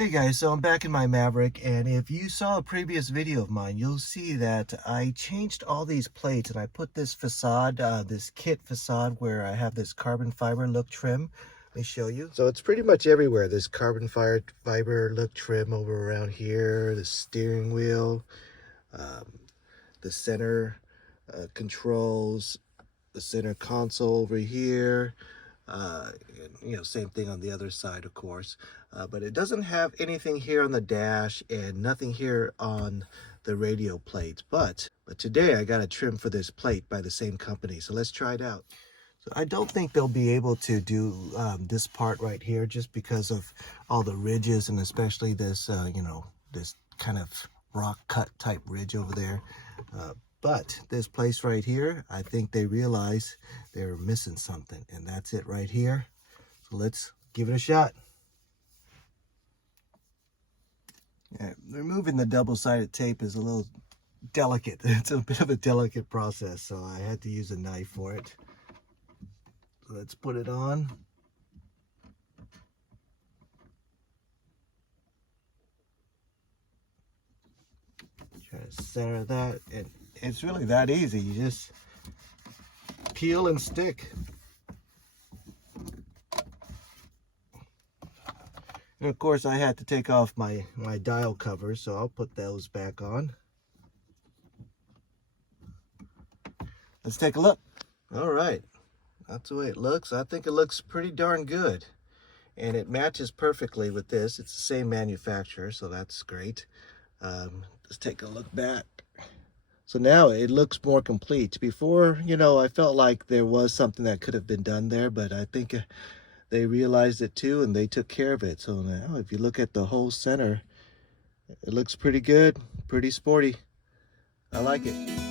Hey guys, so I'm back in my Maverick, and if you saw a previous video of mine, you'll see that I changed all these plates and I put this facade, this kit facade where I have this carbon fiber look trim. Let me show you. So it's pretty much everywhere, this carbon fiber look trim over around here, the steering wheel, the center controls, the center console over here. And, same thing on the other side, of course. But it doesn't have anything here on the dash and nothing here on the radio plates. But today I got a trim for this plate by the same company. So let's try it out. So I don't think they'll be able to do this part right here just because of all the ridges, and especially this, this kind of rock cut type ridge over there. But this place right here, I think they realize they're missing something, and that's it right here. So let's give it a shot. Yeah, removing the double-sided tape is a little delicate. It's a bit of a delicate process, so I had to use a knife for it. So let's put it on. Try to center that, and it's really that easy. You just peel and stick. And of course I had to take off my dial covers, so I'll put those back on. Let's take a look. All right, that's the way it looks. I think it looks pretty darn good, and it matches perfectly with this. It's the same manufacturer, so that's great. Let's take a look back. So now it looks more complete. Before, I felt like there was something that could have been done there, but I think they realized it too, and they took care of it. So now if you look at the whole center, it looks pretty good, pretty sporty. I like it.